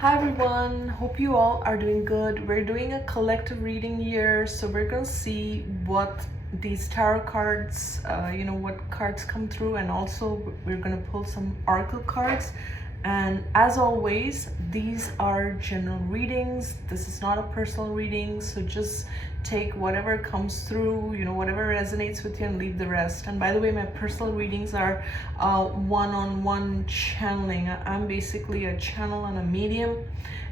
Hi everyone, hope you all are doing good. We're doing a collective reading here, so we're gonna see what these tarot cards, what cards come through, and also we're gonna pull some oracle cards. And as always, these are general readings. This is not a personal reading, so just take whatever comes through, whatever resonates with you, and leave the rest. And by the way, my personal readings are one-on-one channeling. I'm basically a channel and a medium,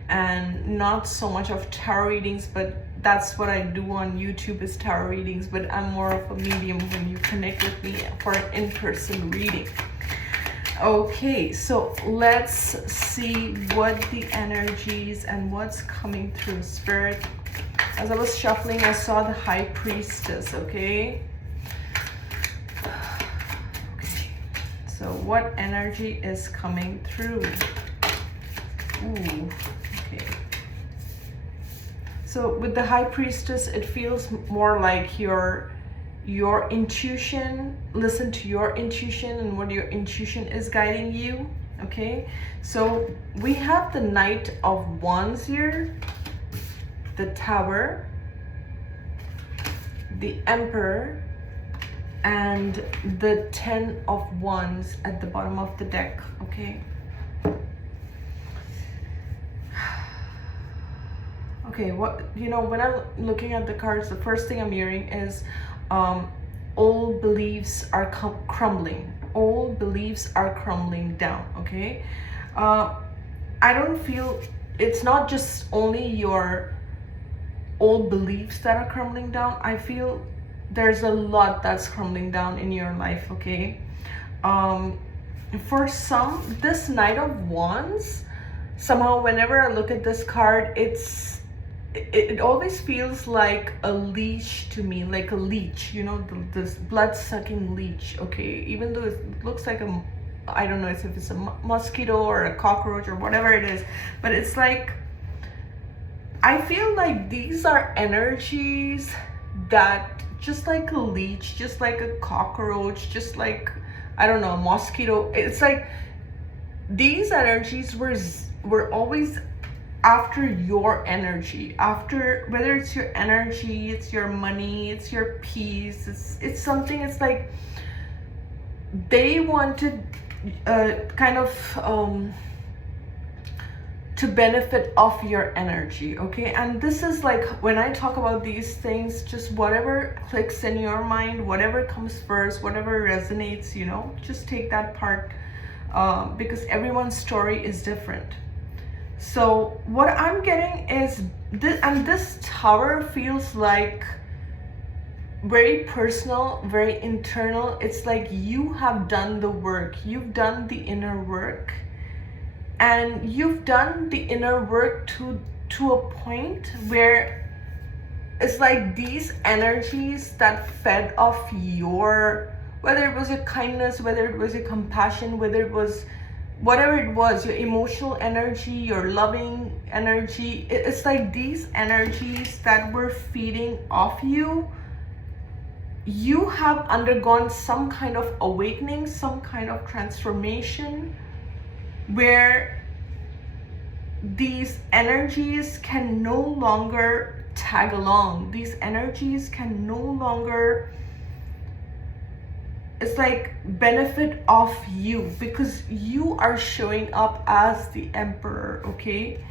and not so much of tarot readings, but that's what I do on YouTube, is tarot readings. But I'm more of a medium when you connect with me for an in-person reading. Okay, so let's see what the energies and what's coming through. Spirit, as I was shuffling, I saw the High Priestess. Okay, so what energy is coming through? Ooh, okay. So with the High Priestess, it feels more like your intuition. Listen to your intuition and what your intuition is guiding you. Okay, so we have the Knight of Wands here, the Tower, the Emperor, and the Ten of Wands at the bottom of the deck. Okay, okay, when I'm looking at the cards, the first thing I'm hearing is old beliefs are crumbling. Old beliefs are crumbling down. Okay, I don't feel it's not just only your old beliefs that are crumbling down. I feel there's a lot that's crumbling down in your life. Okay, for some, this Knight of Wands, somehow whenever I look at this card, it always feels like a leash to me, like a leech, this blood-sucking leech. Okay, even though it looks like I don't know if it's a mosquito or a cockroach or whatever it is, but it's like, I feel like these are energies that, just like a leech, just like a cockroach, just like, I don't know, a mosquito, it's like these energies were always after your energy, after, whether it's your energy, it's your money, it's your peace, it's something. It's like they wanted kind of to benefit off your energy. Okay, and this is like, when I talk about these things, just whatever clicks in your mind, whatever comes first, whatever resonates, just take that part, because everyone's story is different. So what I'm getting is this, and this Tower feels like very personal, very internal. It's like you have done the work, you've done the inner work, and you've done the inner work to a point where it's like these energies that fed off your, whether it was your kindness, whether it was your compassion, whether it was whatever it was, your emotional energy, your loving energy, it's like these energies that were feeding off you, you have undergone some kind of awakening, some kind of transformation, where these energies can no longer tag along. These energies can no longer, it's like, benefit off you, because you are showing up as the Emperor. Okay,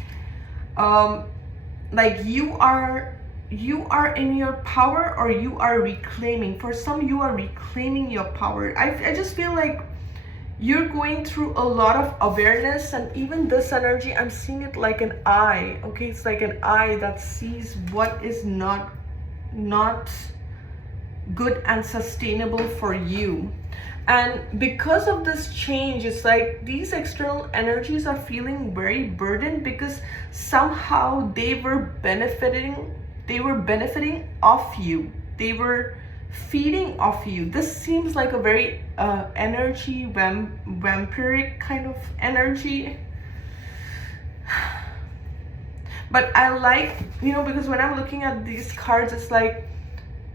like you are in your power, or you are reclaiming. For some, you are reclaiming your power. I just feel like you're going through a lot of awareness, and even this energy, I'm seeing it like an eye. Okay, it's like an eye that sees what is not good and sustainable for you. And because of this change, it's like these external energies are feeling very burdened, because somehow they were benefiting off you, they were feeding off you. This seems like a very energy vampiric kind of energy. But I like, because when I'm looking at these cards, it's like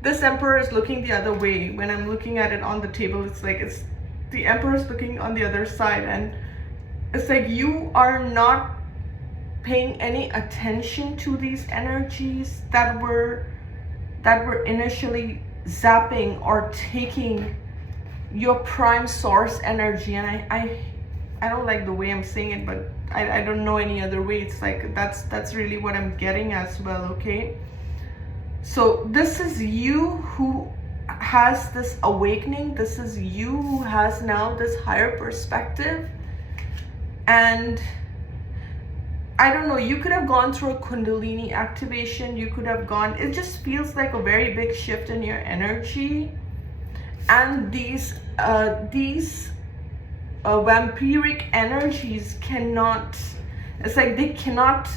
this Emperor is looking the other way. When I'm looking at it on the table, it's like the Emperor is looking on the other side, and it's like you are not paying any attention to these energies that were initially zapping or taking your prime source energy. And I don't like the way I'm saying it, but I don't know any other way. It's like that's really what I'm getting as well, okay? So this is you who has this awakening. This is you who has now this higher perspective. And I don't know, you could have gone through a Kundalini activation. You could have gone, it just feels like a very big shift in your energy. And these vampiric energies cannot, it's like they cannot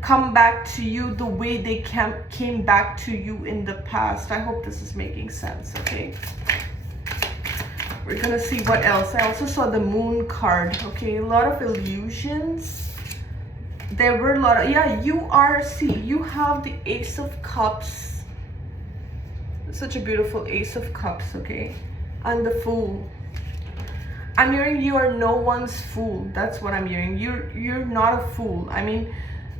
come back to you the way they came back to you in the past. I hope this is making sense, okay? We're gonna see what else. I also saw the Moon card, okay? A lot of illusions. There were a lot of, yeah, you have the Ace of Cups. Such a beautiful Ace of Cups, okay? And the Fool. I'm hearing you are no one's fool. That's what I'm hearing. You're not a fool. I mean,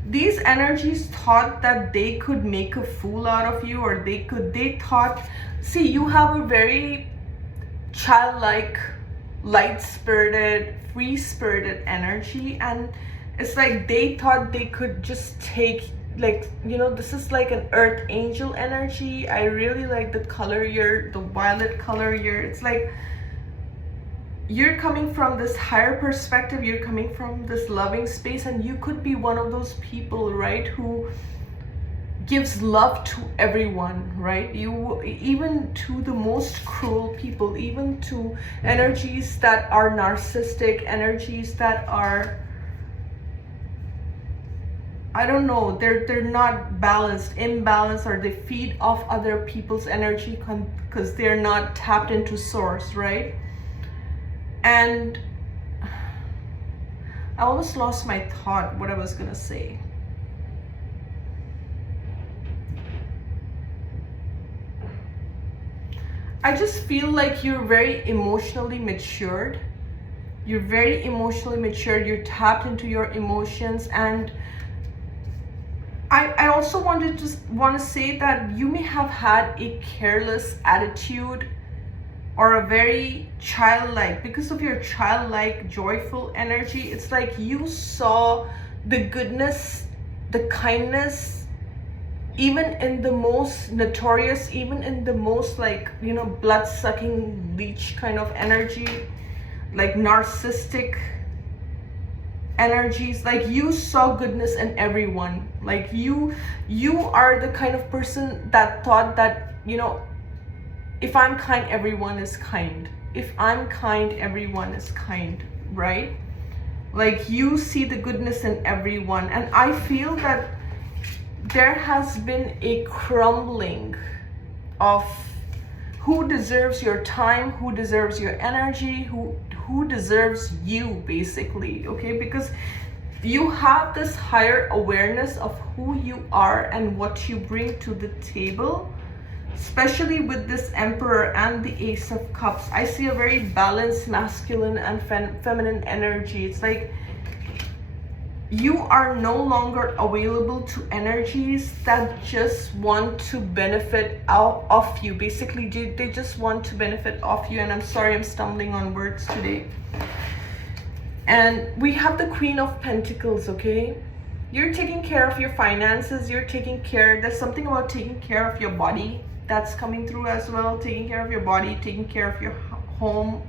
these energies thought that they could make a fool out of you, or they thought, see, you have a very childlike, light-spirited, free-spirited energy, and it's like they thought they could just take, like, you know, this is like an earth angel energy. I really like the color here, the violet color here. It's like you're coming from this higher perspective, you're coming from this loving space, and you could be one of those people, right, who gives love to everyone, right? You, even to the most cruel people, even to energies that are narcissistic, energies that are, I don't know, they're not balanced, imbalanced, or they feed off other people's energy because they're not tapped into source, right? And I almost lost my thought, what I was gonna say. I just feel like you're very emotionally matured. You're very emotionally mature. You're tapped into your emotions. And I also want to say that you may have had a careless attitude or a very childlike, because of your childlike, joyful energy. It's like you saw the goodness, the kindness, even in the most notorious, even in the most, like, you know, blood-sucking leech kind of energy, like narcissistic energies. Like you saw goodness in everyone. Like you are the kind of person that thought that, you know, if I'm kind, everyone is kind. If I'm kind, everyone is kind, right? Like you see the goodness in everyone. And I feel that there has been a crumbling of who deserves your time, who deserves your energy, who deserves you, basically, okay? Because you have this higher awareness of who you are and what you bring to the table, especially with this Emperor and the Ace of Cups. I see a very balanced masculine and feminine energy. It's like you are no longer available to energies that just want to benefit out of you. Basically, they just want to benefit off you. And I'm sorry, I'm stumbling on words today. And we have the Queen of Pentacles, okay? You're taking care of your finances. You're taking care, there's something about taking care of your body that's coming through as well. Taking care of your body, taking care of your home.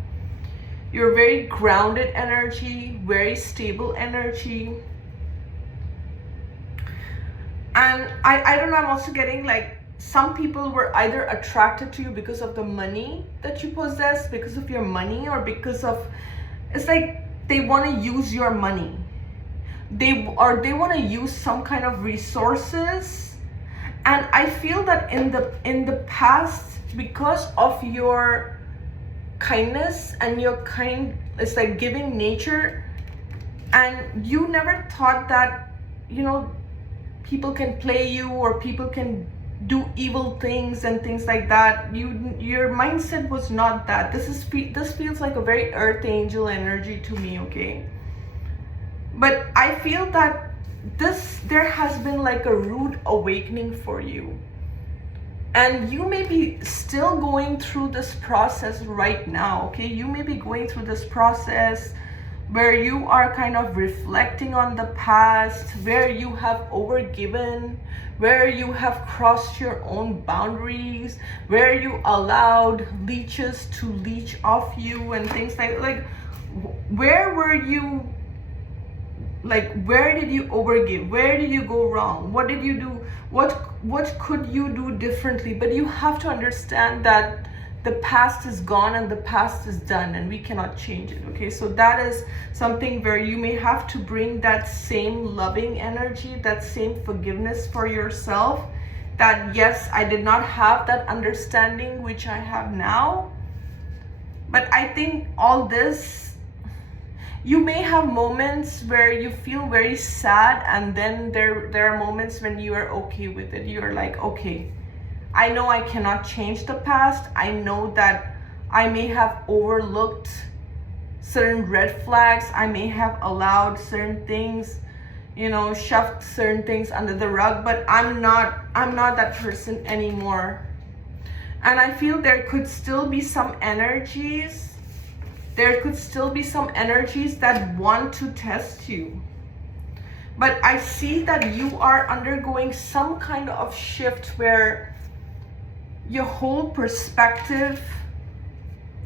You're very grounded energy, very stable energy. And I don't know, I'm also getting like some people were either attracted to you because of the money that you possess, because of your money, or because of, it's like they want to use your money. They want to use some kind of resources. And I feel that in the past, because of your kindness and your it's like giving nature, and you never thought that, you know, people can play you or people can do evil things and things like that. Your mindset was not that. This feels like a very earth angel energy to me, okay? But I feel that there has been like a rude awakening for you. And you may be still going through this process right now, okay? You may be going through this process where you are kind of reflecting on the past, where you have overgiven, where you have crossed your own boundaries, where you allowed leeches to leech off you and things like where were you, like where did you overgive, where did you go wrong, what did you do, what could you do differently? But you have to understand that the past is gone and the past is done and we cannot change it, okay? So that is something where you may have to bring that same loving energy, that same forgiveness for yourself, that yes, I did not have that understanding which I have now. But I think all this, you may have moments where you feel very sad, and then there are moments when you are okay with it. You're like, okay, I know I cannot change the past. I know that I may have overlooked certain red flags. I may have allowed certain things, shoved certain things under the rug, but I'm not that person anymore. And I feel there could still be some energies. There could still be some energies that want to test you. But I see that you are undergoing some kind of shift where your whole perspective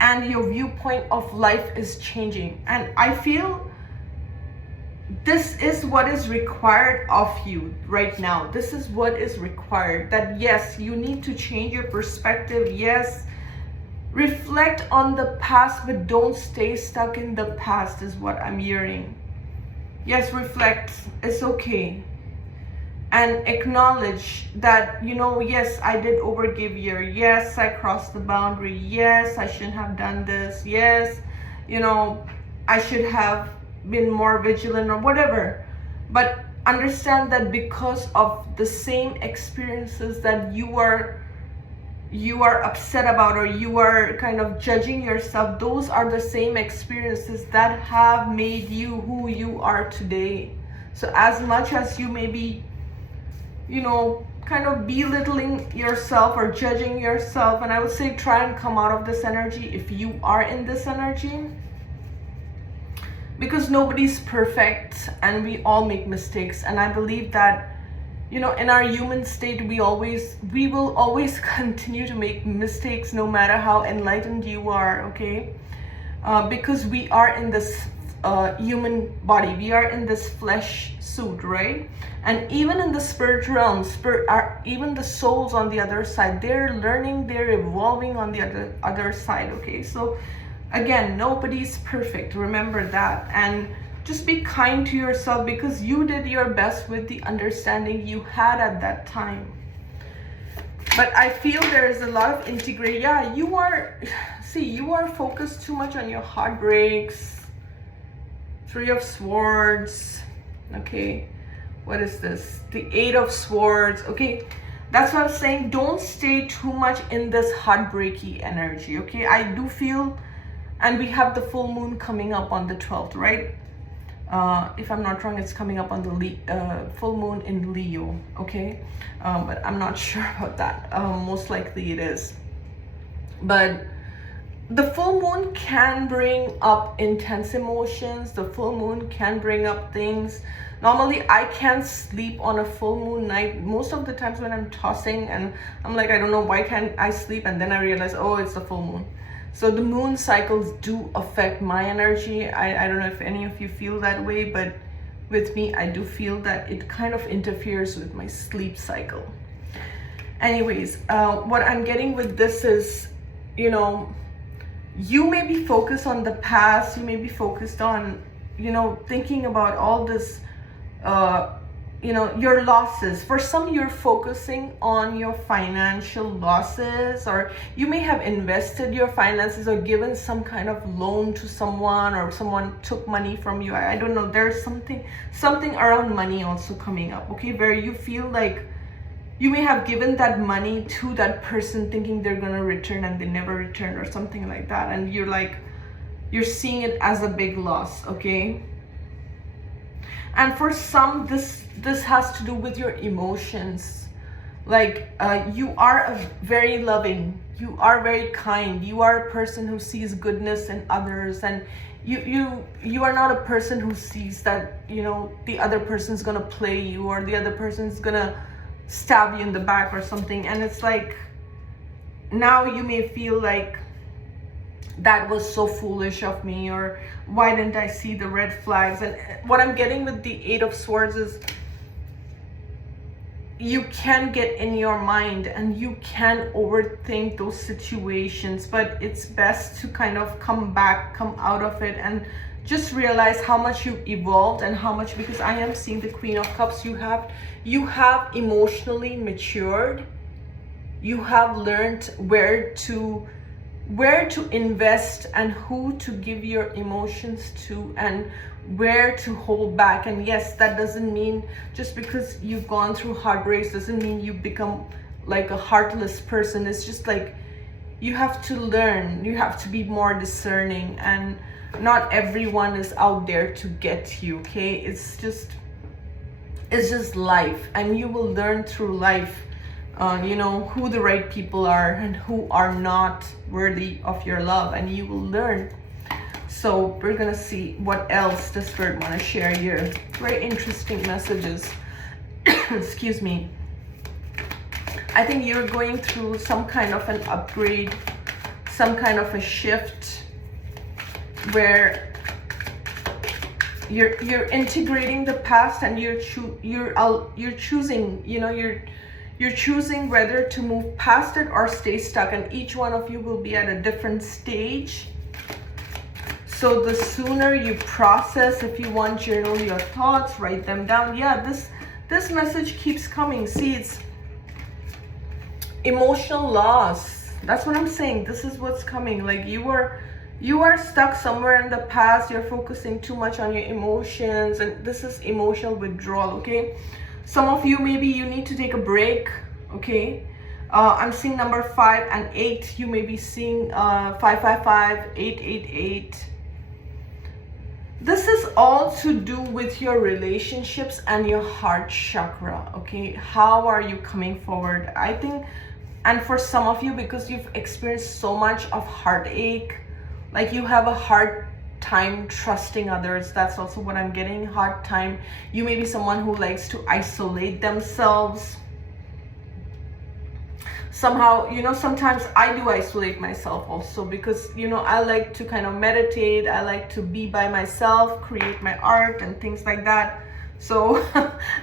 and your viewpoint of life is changing. And I feel this is what is required of you right now. This is what is required. That yes, you need to change your perspective. Yes, reflect on the past, but don't stay stuck in the past is what I'm hearing. Yes, reflect. It's okay. And acknowledge that, yes, I did overgive here. Yes, I crossed the boundary. Yes, I shouldn't have done this. Yes, I should have been more vigilant or whatever. But understand that because of the same experiences that you are upset about, or you are kind of judging yourself, those are the same experiences that have made you who you are today. So as much as you may be kind of belittling yourself or judging yourself, and I would say try and come out of this energy if you are in this energy, because nobody's perfect and we all make mistakes. And I believe that in our human state, we will always continue to make mistakes no matter how enlightened you are, okay? Because we are in this human body, we are in this flesh suit, right? And even in the spirit realm, even the souls on the other side, they're learning, they're evolving on the other side, okay? So again, nobody's perfect, remember that. And just be kind to yourself, because you did your best with the understanding you had at that time. But I feel there is a lot of integration. Yeah, you are focused too much on your heartbreaks. Three of Swords. Okay, what is this? The Eight of Swords. Okay, that's what I'm saying. Don't stay too much in this heartbreaky energy, okay? I do feel, and we have the full moon coming up on the 12th, right? If I'm not wrong, it's coming up on the full moon in Leo, okay? But I'm not sure about that. Most likely it is. But the full moon can bring up intense emotions. The full moon can bring up things. Normally, I can't sleep on a full moon night. Most of the times when I'm tossing and I'm like, I don't know, why can't I sleep? And then I realize, oh, it's the full moon. So the moon cycles do affect my energy. I don't know if any of you feel that way, but with me, I do feel that it kind of interferes with my sleep cycle. Anyways, what I'm getting with this is, you may be focused on the past. You may be focused on, thinking about all this, your losses. For some, you're focusing on your financial losses, or you may have invested your finances or given some kind of loan to someone, or someone took money from you. I don't know. There's something around money also coming up, okay, where you feel like you may have given that money to that person thinking they're going to return and they never return, or something like that. And you're seeing it as a big loss, okay? And for some, this has to do with your emotions. Like you are very loving, you are very kind, you are a person who sees goodness in others, and you are not a person who sees that, you know, the other person's gonna play you, or the other person's gonna stab you in the back or something. And it's like, now you may feel like, that was so foolish of me, or why didn't I see the red flags? And what I'm getting with the Eight of Swords is, you can get in your mind and you can overthink those situations, but it's best to kind of come out of it, and just realize how much you've evolved, and how much, because I am seeing the Queen of Cups, you have emotionally matured. You have learned where to invest, and who to give your emotions to, and where to hold back. And yes, that doesn't mean, just because you've gone through heartbreaks doesn't mean you become like a heartless person. It's just like, you have to learn, you have to be more discerning, and not everyone is out there to get you, okay? It's just life, and you will learn through life, you know, who the right people are and who are not worthy of your love, and you will learn. So we're gonna see what else the Spirit want to share here. Very interesting messages. Excuse me. I think you're going through some kind of an upgrade, some kind of a shift, where you're integrating the past, and you're choosing, you know, you're choosing whether to move past it or stay stuck, and each one of you will be at a different stage. So the sooner you process, if you want, journal your thoughts, write them down. Yeah, this message keeps coming. See, it's emotional loss. That's what I'm saying. This is what's coming. Like, you are stuck somewhere in the past. You're focusing too much on your emotions, and this is emotional withdrawal, okay? Some of you, maybe you need to take a break, okay? I'm seeing number 5 and 8. You may be seeing 555, 888. This is all to do with your relationships and your heart chakra, okay? How are you coming forward? I think, and for some of you, because you've experienced so much of heartache, like you have a hard time trusting others. That's also what I'm getting. Hard time. You may be someone who likes to isolate themselves. Somehow, you know, sometimes I do isolate myself also, because, you know, I like to kind of meditate. I like to be by myself, create my art and things like that. So,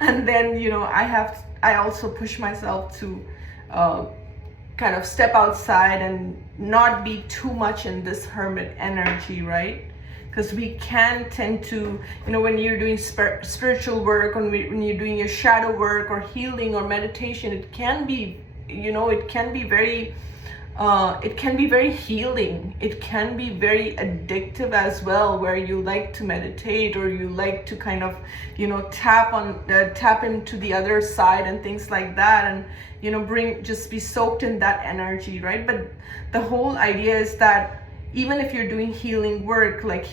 and then, you know, I also push myself to kind of step outside and not be too much in this hermit energy, right? Because we can tend to, you know, when you're doing spiritual work, when you're doing your shadow work or healing or meditation, it can be, you know, it can be very healing. It can be very addictive as well, where you like to meditate, or you like to kind of, you know, tap into the other side and things like that, and, you know, just be soaked in that energy, right? But the whole idea is that even if you're doing healing work, like,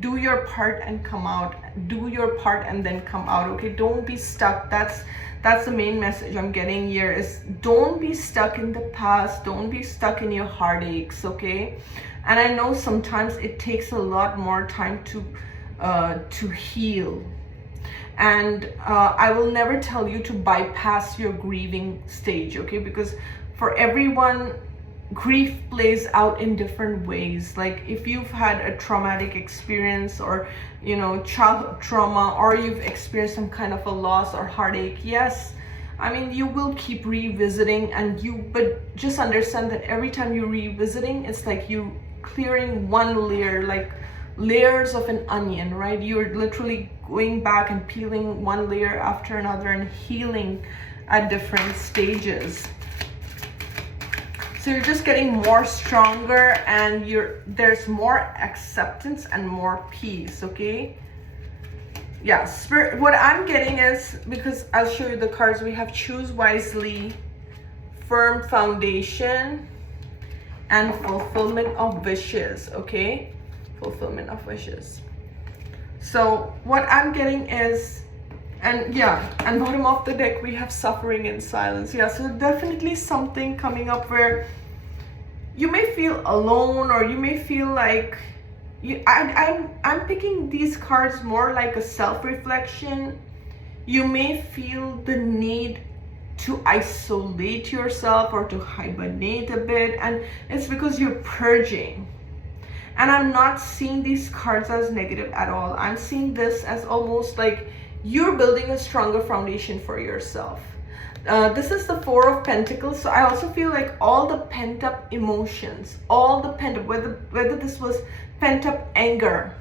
do your part and come out. Do your part and then come out, okay? Don't be stuck. That's the main message I'm getting here, is don't be stuck in the past. Don't be stuck in your heartaches, okay? And I know sometimes it takes a lot more time to heal. And I will never tell you to bypass your grieving stage, okay? Because for everyone, grief plays out in different ways. Like, if you've had a traumatic experience, or, you know, childhood trauma, or you've experienced some kind of a loss or heartache, yes, I mean, you will keep revisiting, but just understand that every time you're revisiting, it's like you clearing one layer, like layers of an onion, right? You're literally going back and peeling one layer after another and healing at different stages. So you're just getting more stronger, and there's more acceptance and more peace, okay? Yeah, Spirit, what I'm getting is, because I'll show you the cards, we have choose wisely, firm foundation, and fulfillment of wishes, okay? Fulfillment of wishes. So what I'm getting is, And yeah, and bottom of the deck we have suffering in silence. Yeah, so definitely something coming up where you may feel alone, or you may feel like I'm picking these cards more like a self-reflection. You may feel the need to isolate yourself or to hibernate a bit, and it's because you're purging. And I'm not seeing these cards as negative at all. I'm seeing this as almost like you're building a stronger foundation for yourself. This is the Four of Pentacles, so I also feel like all the pent-up emotions, all the pent-up, whether this was pent-up anger,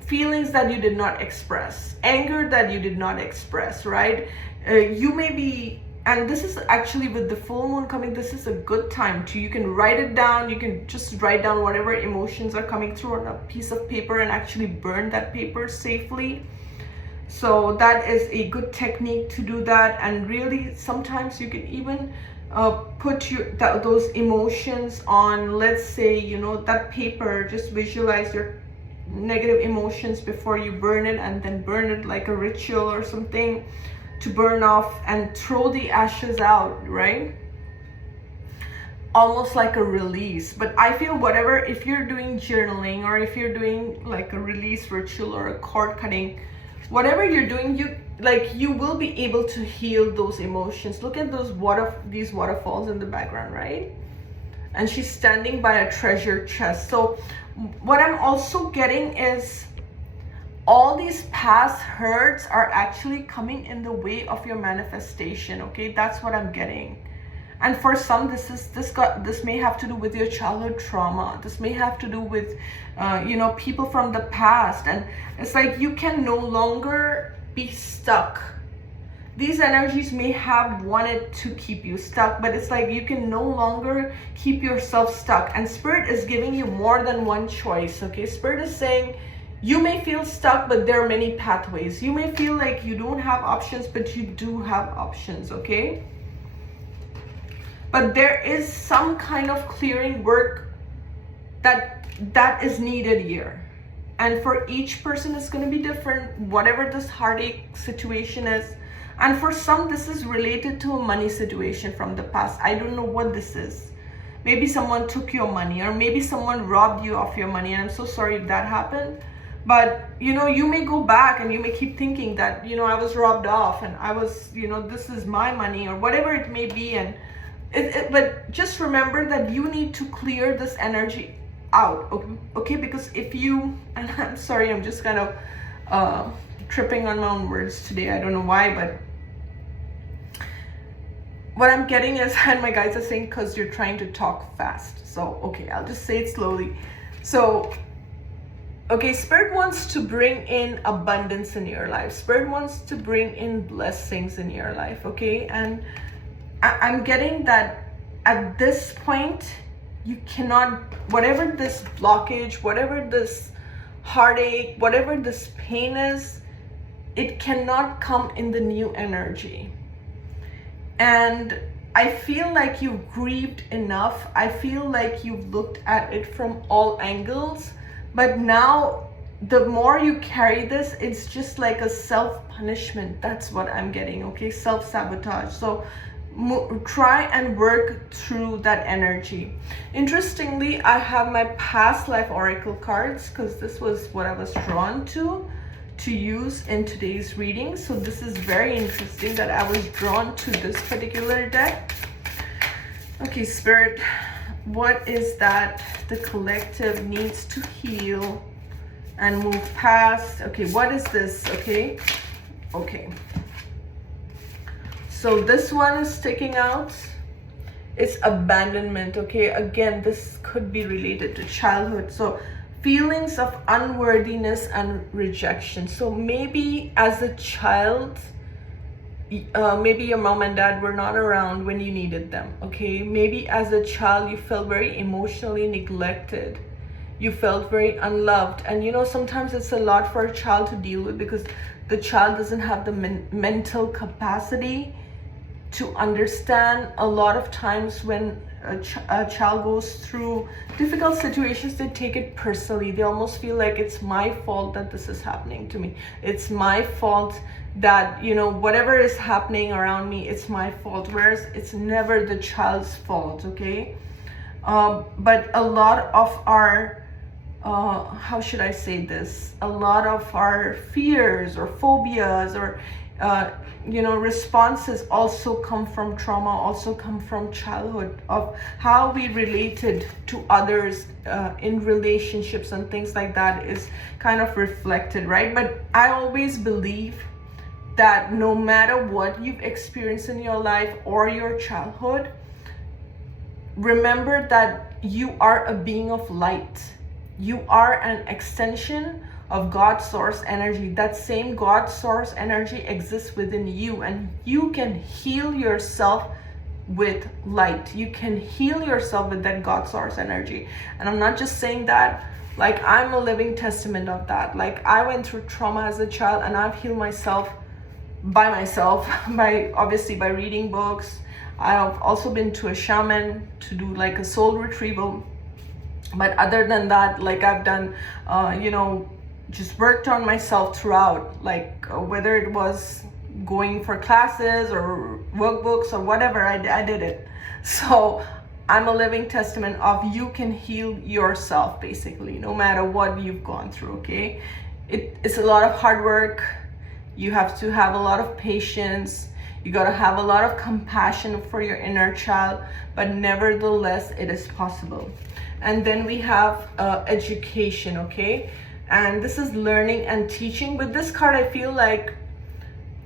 feelings that you did not express, anger that you did not express, right? You may be, and this is actually with the full moon coming, this is a good time to, you can write it down, you can just write down whatever emotions are coming through on a piece of paper and actually burn that paper safely. So that is a good technique to do that. And really sometimes you can even put those emotions on, let's say, you know, that paper. Just visualize your negative emotions before you burn it, and then burn it like a ritual or something to burn off and throw the ashes out, right? Almost like a release. But I feel whatever, if you're doing journaling, or if you're doing like a release ritual or a cord cutting, whatever you're doing, you will be able to heal those emotions. Look at these waterfalls in the background, right? And she's standing by a treasure chest. So what I'm also getting is all these past hurts are actually coming in the way of your manifestation. Okay, that's what I'm getting. And for some, this may have to do with your childhood trauma. This may have to do with you know, people from the past. And it's like you can no longer be stuck. These energies may have wanted to keep you stuck, but it's like you can no longer keep yourself stuck. And Spirit is giving you more than one choice. Okay, Spirit is saying you may feel stuck, but there are many pathways. You may feel like you don't have options, but you do have options. Okay, but there is some kind of clearing work that is needed here. And for each person, it's going to be different, whatever this heartache situation is. And for some, this is related to a money situation from the past. I don't know what this is. Maybe someone took your money, or maybe someone robbed you of your money. And I'm so sorry if that happened. But, you know, you may go back and you may keep thinking that, you know, I was robbed off and I was, you know, this is my money, or whatever it may be. And but just remember that you need to clear this energy out. Okay, because if you, and I'm sorry, I'm just kind of tripping on my own words today. I don't know why, but what I'm getting is, and my guys are saying, because you're trying to talk fast. So, okay, I'll just say it slowly. So, okay, Spirit wants to bring in abundance in your life. Spirit wants to bring in blessings in your life, okay? And I'm getting that at this point, you cannot, whatever this blockage, whatever this heartache, whatever this pain is, it cannot come in the new energy. And I feel like you've grieved enough. I feel like you've looked at it from all angles. But now, the more you carry this, it's just like a self-punishment. That's what I'm getting, okay? Self-sabotage. So try and work through that energy. Interestingly, I have my past life oracle cards, because this was what I was drawn to use in today's reading. So this is very interesting that I was drawn to this particular deck. Okay, Spirit, what is that the collective needs to heal and move past? Okay, what is this? Okay, so this one is sticking out. It's abandonment. Okay, again, this could be related to childhood. So feelings of unworthiness and rejection. So maybe as a child, maybe your mom and dad were not around when you needed them. Okay, maybe as a child you felt very emotionally neglected. You felt very unloved. And you know, sometimes it's a lot for a child to deal with, because the child doesn't have the mental capacity to understand a lot of times when a child goes through difficult situations, they take it personally. They almost feel like it's my fault that this is happening to me. It's my fault that, you know, whatever is happening around me, it's my fault. Whereas it's never the child's fault, okay? But a lot of our, how should I say this? A lot of our fears or phobias or, you know, responses also come from trauma, also come from childhood, of how we related to others in relationships and things like that is kind of reflected, right? But I always believe that no matter what you've experienced in your life or your childhood, remember that you are a being of light. You are an extension of God's source energy. That same God source energy exists within you, and you can heal yourself with light. You can heal yourself with that God source energy. And I'm not just saying that, like, I'm a living testament of that. Like, I went through trauma as a child, and I've healed myself by myself, by obviously by reading books. I've also been to a shaman to do like a soul retrieval. But other than that, like, I've done, you know, just worked on myself throughout, like whether it was going for classes or workbooks or whatever, I did it. So I'm a living testament of you can heal yourself, basically, no matter what you've gone through, okay? It's a lot of hard work. You have to have a lot of patience. You got to have a lot of compassion for your inner child, but nevertheless, it is possible. And then we have education, okay? And this is learning and teaching. With this card, I feel like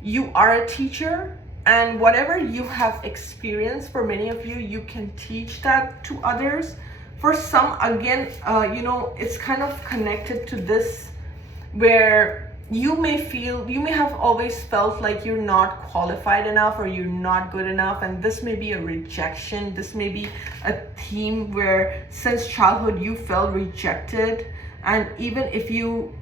you are a teacher, and whatever you have experienced, for many of you, you can teach that to others. For some, again, you know, it's kind of connected to this, where you may have always felt like you're not qualified enough or you're not good enough, and this may be a rejection. This may be a theme where since childhood you felt rejected, and even if you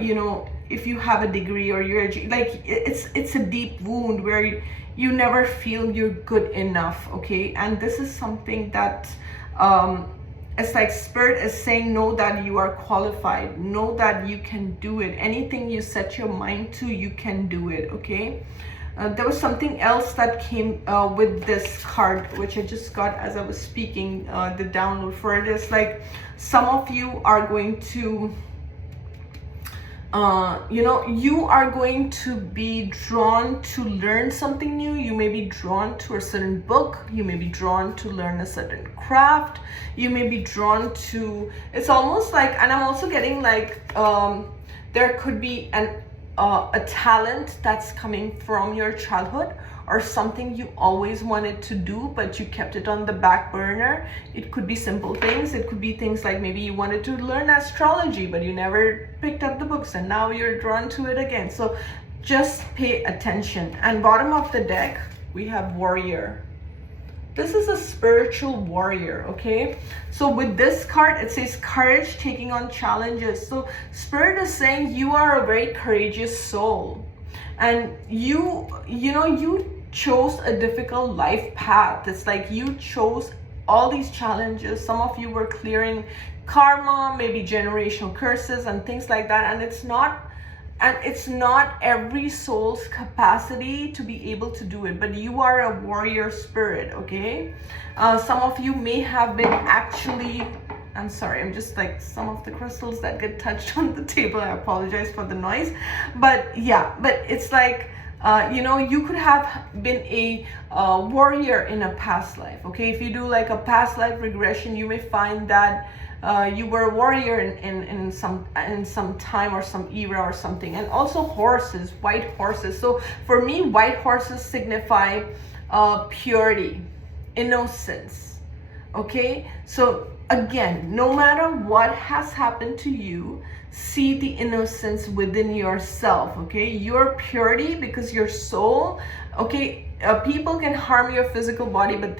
you know, if you have a degree or you're like, it's a deep wound where you never feel you're good enough, okay? And this is something that it's like Spirit is saying, know that you are qualified, know that you can do it. Anything you set your mind to, you can do it, okay? There was something else that came with this card, which I just got as I was speaking. The download for it is like, some of you are going to, you know, you are going to be drawn to learn something new. You may be drawn to a certain book. You may be drawn to learn a certain craft. You may be drawn to, it's almost like, and I'm also getting like, there could be a talent that's coming from your childhood, or something you always wanted to do but you kept it on the back burner. It could be simple things. It could be things like maybe you wanted to learn astrology but you never picked up the books, and now you're drawn to it again. So just pay attention. And bottom of the deck, we have warrior. This is a spiritual warrior, okay? So with this card, it says courage, taking on challenges. So Spirit is saying you are a very courageous soul, and you know, you chose a difficult life path. It's like you chose all these challenges. Some of you were clearing karma, maybe generational curses and things like that, and it's not every soul's capacity to be able to do it, but you are a warrior spirit, okay? Some of you may have been actually, I'm sorry, I'm just like, some of the crystals that get touched on the table, I apologize for the noise. But yeah, but it's like, you know, you could have been a warrior in a past life, okay? If you do like a past life regression, you may find that you were a warrior in some time or some era or something. And also horses, white horses. So for me, white horses signify purity, innocence, okay? So again, no matter what has happened to you, see the innocence within yourself, okay? Your purity, because your soul, okay, people can harm your physical body, but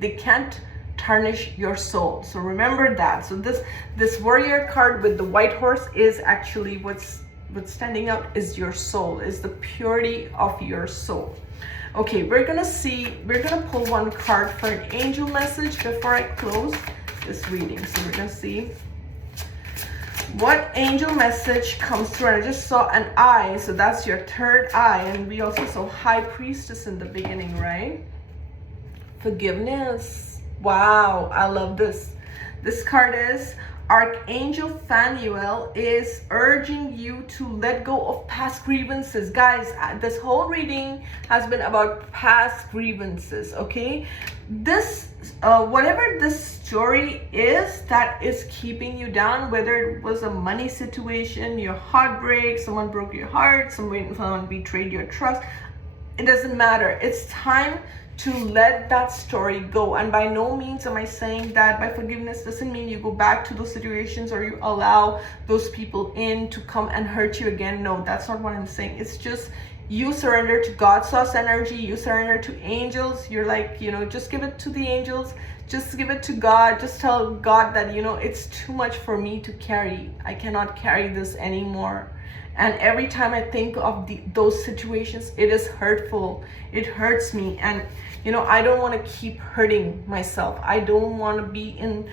they can't tarnish your soul. So remember that. So this warrior card with the white horse is actually what's what's standing out is your soul, is the purity of your soul. Okay, we're gonna pull one card for an angel message before I close this reading. So we're gonna see what angel message comes through. And I just saw an eye, so that's your third eye. And we also saw High Priestess in the beginning, right? Forgiveness. Wow, I love this. This card is Archangel Phanuel is urging you to let go of past grievances. Guys, this whole reading has been about past grievances, okay? This, whatever this story is that is keeping you down, whether it was a money situation, your heartbreak, someone broke your heart, someone betrayed your trust, it doesn't matter. It's time to let that story go. And by no means am I saying that by forgiveness doesn't mean you go back to those situations or you allow those people in to come and hurt you again. No, that's not what I'm saying. It's just you surrender to God's source energy, you surrender to angels. You're like, you know, just give it to the angels, just give it to God, just tell God that, you know, it's too much for me to carry. I cannot carry this anymore. And every time I think of those situations, it is hurtful. It hurts me. And, you know, I don't want to keep hurting myself. I don't want to be in,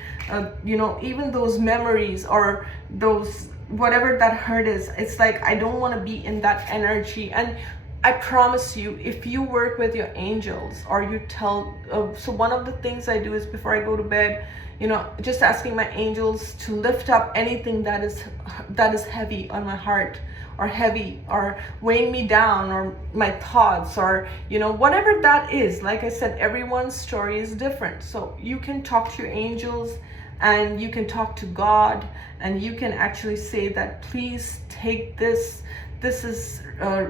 you know, even those memories or those, whatever that hurt is. It's like, I don't want to be in that energy. And I promise you, if you work with your angels or you tell, so one of the things I do is before I go to bed, you know, just asking my angels to lift up anything that is heavy on my heart, or heavy, or weighing me down, or my thoughts, or, you know, whatever that is. Like I said, everyone's story is different. So you can talk to your angels and you can talk to God, and you can actually say that, please take this. This is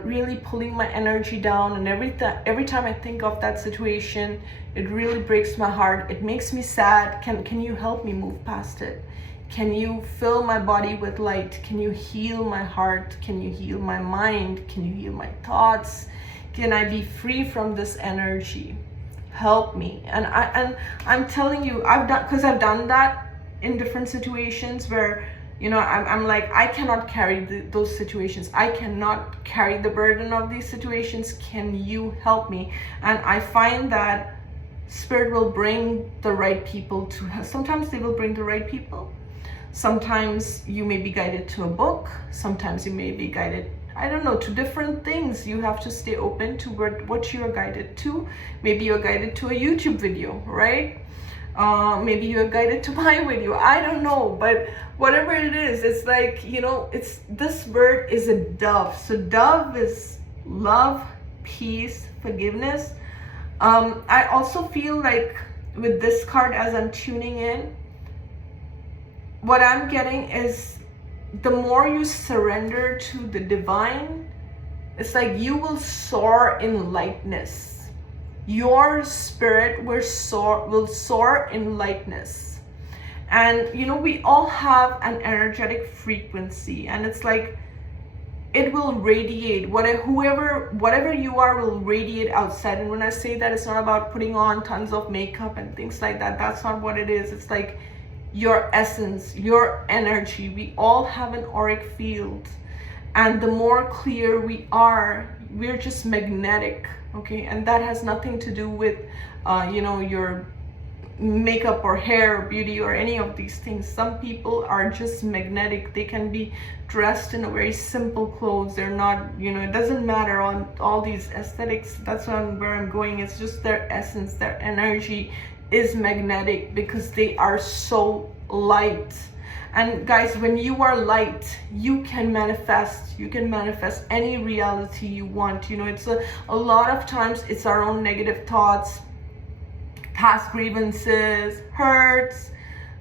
really pulling my energy down, and every time I think of that situation, it really breaks my heart. It makes me sad. Can you help me move past it? Can you fill my body with light? Can you heal my heart? Can you heal my mind? Can you heal my thoughts? Can I be free from this energy? Help me. And I'm telling you, I've done that in different situations where, you know, I'm like, I cannot carry those situations. I cannot carry the burden of these situations. Can you help me? And I find that Spirit will bring the right people to her. Sometimes they will bring the right people. Sometimes you may be guided to a book. Sometimes you may be guided, I don't know, to different things. You have to stay open to what you are guided to. Maybe you're guided to a YouTube video, right? Maybe you're guided to my video. I don't know, but whatever it is, it's like, you know, this bird is a dove. So dove is love, peace, forgiveness. I also feel like with this card, as I'm tuning in, what I'm getting is the more you surrender to the divine, it's like you will soar in lightness. Your spirit will soar in lightness. And, you know, we all have an energetic frequency, and it's like it will radiate. Whatever you are will radiate outside. And when I say that, it's not about putting on tons of makeup and things like that. That's not what it is. It's like your essence, your energy. We all have an auric field, and the more clear we are, we're just magnetic. Okay, and that has nothing to do with you know, your makeup or hair or beauty or any of these things. Some people are just magnetic. They can be dressed in a very simple clothes. They're not, you know, it doesn't matter on all these aesthetics. That's where I'm going. It's just their essence, their energy is magnetic because they are so light. And guys, when you are light, you can manifest any reality you want. You know, it's a lot of times it's our own negative thoughts, past grievances, hurts.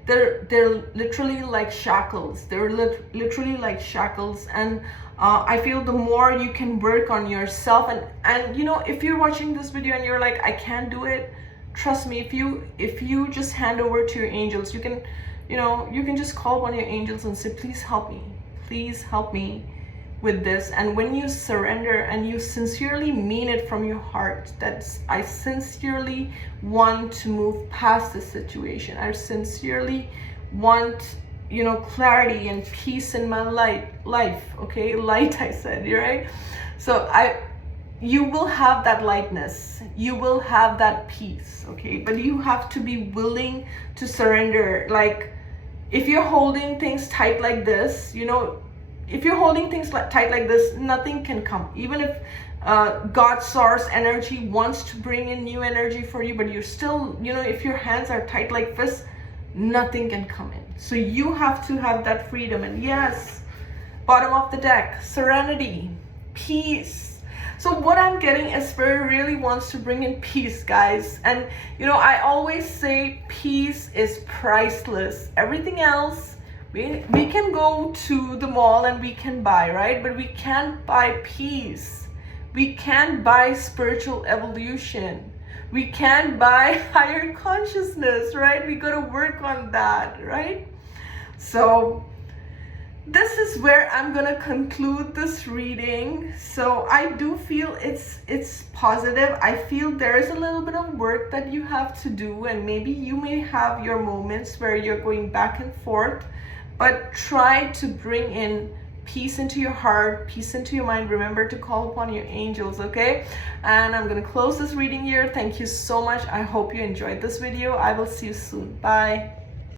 They're literally like shackles. They're literally like shackles. And I feel the more you can work on yourself, and you know, if you're watching this video and you're like, I can't do it, trust me, if you just hand over to your angels, you can, you know, you can just call one of your angels and say, please help me with this. And when you surrender and you sincerely mean it from your heart, that I sincerely want to move past this situation, I sincerely want you know, clarity and peace in my life. Okay, light, I said, right? So you will have that lightness, you will have that peace, okay? But you have to be willing to surrender. Like, if you're holding things tight like this, you know, if you're holding things tight like this, nothing can come. Even if God source energy wants to bring in new energy for you, but you're still, you know, if your hands are tight like this, nothing can come in. So you have to have that freedom. And yes, bottom of the deck, serenity, peace. So what I'm getting is Spirit really wants to bring in peace, guys. And you know, I always say peace is priceless. Everything else, we can go to the mall and we can buy, right? But we can't buy peace. We can't buy spiritual evolution. We can't buy higher consciousness, right? We got to work on that, right? So this is where I'm gonna conclude this reading. So I do feel it's positive. I feel there is a little bit of work that you have to do, and maybe you may have your moments where you're going back and forth, but try to bring in peace into your heart, peace into your mind. Remember to call upon your angels, okay? And I'm gonna close this reading here. Thank you so much. I hope you enjoyed this video. I will see you soon. Bye.